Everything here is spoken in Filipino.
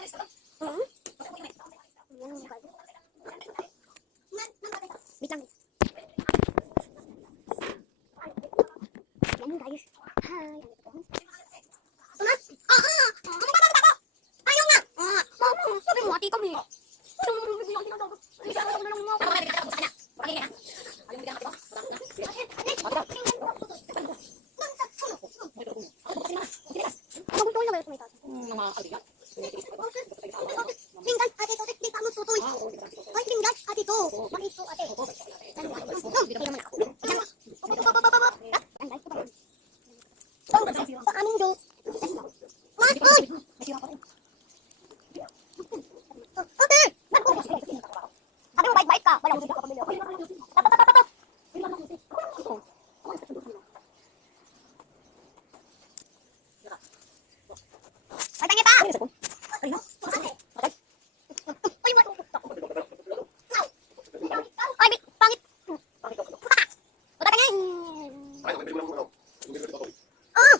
Wait lang. Yan guys. Hi. Ayaw nga. Mama, sabi mo ati kami. Tinggal ate to, di pa mo tutoy. Ay, tinggal ate to. Bakit to ate? Sa amin do. What? Oy! Ate! Sabi mo bait-bait ka. Walang hindi ka pamilya. Ay, tangin pa! Ay, pangit! Wala tangin! Ah!